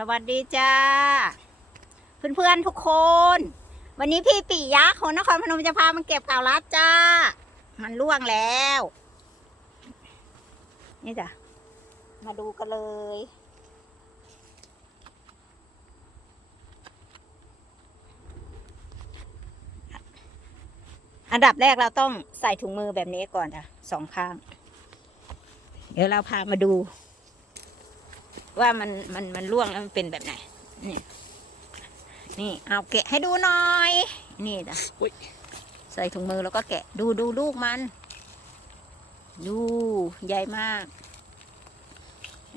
สวัสดีจ้า เพื่อนๆทุกคน วันนี้พี่ปิยะคนนครพนมจะพามาเก็บเก่ารัดจ้า มันล่วงแล้ว นี่จ้ะ มาดูกันเลย อันดับแรกเราต้องใส่ถุงมือแบบนี้ก่อนจ้ะสองข้าง เดี๋ยวเราพามาดู ว่ามันมันมันร่วงแล้วมันเป็นแบบไหน นี่นี่เอาแกะให้ดูหน่อย นี่จ้ะอุ๊ยใส่ถุงมือแล้วก็แกะดูดูลูกมัน ดูใหญ่มาก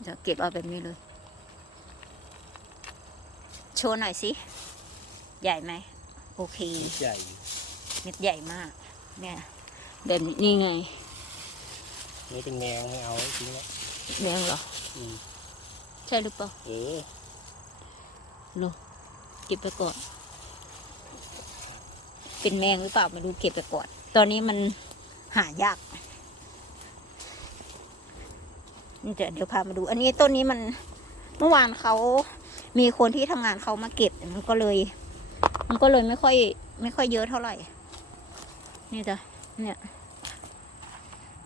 จะเก็บเอาแบบนี้เลย โชว์หน่อยสิ ใหญ่ไหม โอเค ใหญ่เม็ดใหญ่มาก เนี่ยแบบนี้นี่ไง นี่เป็นแมงไม่เอาทิ้งแล้วแมงเหรอ อืม ใช่หรือเปล่าเออโนเก็บไปก่อน เป็นแมงหรือเปล่าไม่รู้เก็บไปก่อน ตอนนี้มันหายากนี่จะเดี๋ยวพามาดู อันนี้ต้นนี้มันเมื่อวานเขามีคนที่ทำงานเขามาเก็บมันก็เลย มันก็เลยไม่ค่อย ไม่ค่อยเยอะเท่าไหร่ นี่จ้ะเนี่ย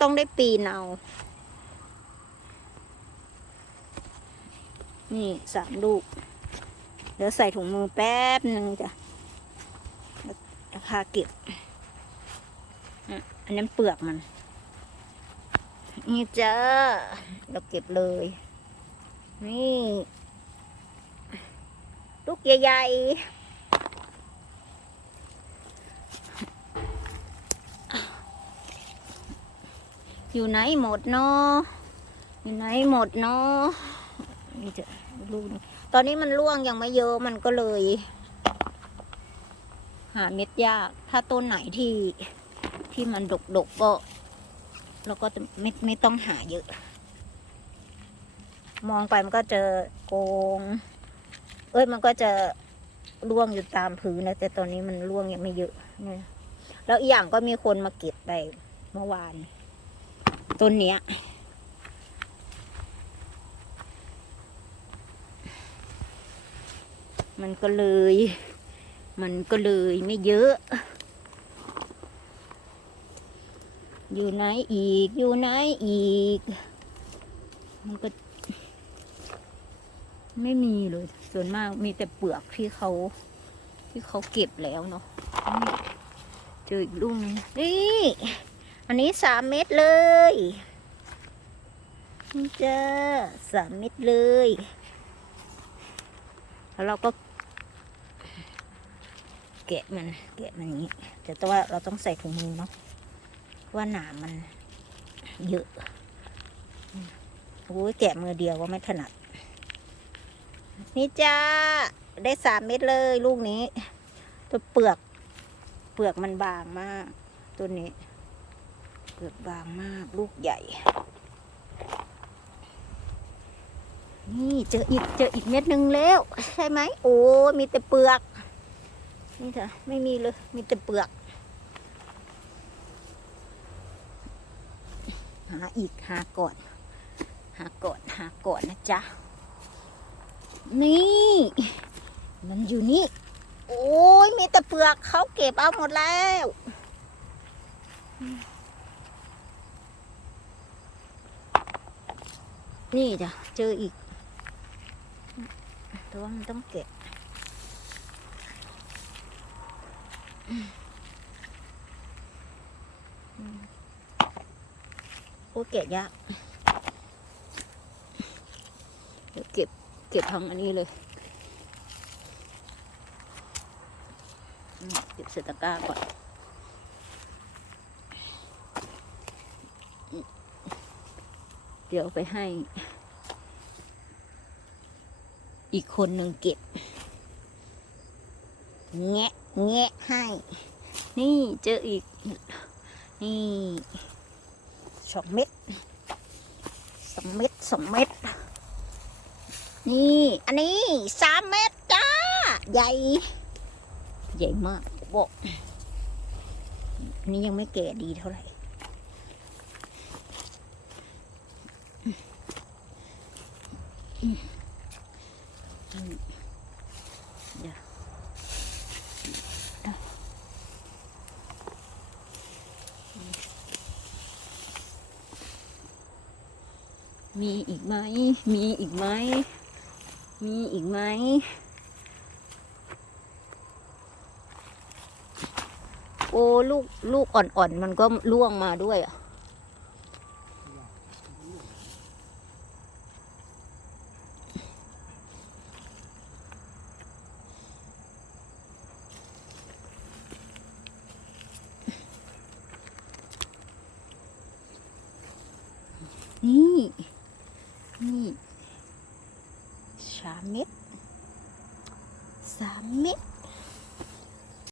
ต้องได้ปีนเอา นี่สามลูก เดี๋ยวใส่ถุงมือแป๊บหนึ่งจ้ะแล้วพาเก็บ อันนั้นเปลือกมัน นี่จ้าเราเก็บเลย นี่ ลูกใหญ่ๆอยู่ไหนหมดเนาะอยู่ไหนหมดเนาะ นี่จะลูกนี้ตอนนี้มันร่วงยังไม่เยอะมันก็เลย หาเม็ดยาก ถ้าต้นไหนที่ที่มันดกๆกก็เราก็จะไม่ไม่ต้องหาเยอะ มองไปมันก็เจอโกง เอ้ยมันก็จะร่วงอยู่ตามพื้นนะแต่ตอนนี้มันร่วงยังไม่เยอะเนี่ยแล้วอีกอย่างก็มีคนมาเก็บไปเมื่อวานต้นเนี้ย มันก็เลย มันก็เลยไม่เยอะ อยู่ไหนอีก อยู่ไหนอีก มันก็ ไม่มีเลย ส่วนมากมีแต่เปลือกที่เขาที่เขาเก็บแล้วเนาะเจออีกลูกนึงนี่ อันนี้สามเม็ดเลยนี่จ้าสามเม็ดเลย แล้วเราก็ แกะมันแกะมันนี้แต่ว่าเราต้องใส่ถุงมือเนาะว่าหนามมันเยอะโอ้ยแกะมือเดียวก็ไม่ถนัด นี่จ้า ได้สามเม็ดเลย ลูกนี้ ตัวเปลือก เปลือกมันบางมาก ตัวนี้ เปลือกบางมาก ลูกใหญ่ นี่เจออีกเจออีกเม็ดหนึ่งแล้ว ใช่ไหม โอ้มีแต่เปลือก นี่เถอะไม่มีเลย มีแต่เปลือก หาอีกหาก่อน หาก่อนหาก่อนนะจ๊ะ นี่ มันอยู่นี่ โอ้ยมีแต่เปลือกเขาเก็บเอาหมดแล้วนี่จ้ะเจออีกแต่ว่ามันต้องเก็บ โอ้เก็บยากเดี๋ยวเก็บเก็บทางอันนี้เลยเก็บเศษตะกร้าก่อนเดี๋ยวไปให้ อีกคนหนึ่งเก็บ แงะแงะให้ นี่เจออีก นี่สองเม็ดสองเม็ดสองเม็ดนี่ อันนี้สามเม็ดจ้า ใหญ่ ใหญ่มากบอกนนี้ยังไม่แก่ดีเท่าไหร่ดี๋ยวเอา มีอีกไหม มีอีกไหม มีอีกไหม โอ้ลูกลูกอ่อนๆ มันก็ล่วงมาด้วยอะ นี่ นี่สามเม็ดสามเม็ด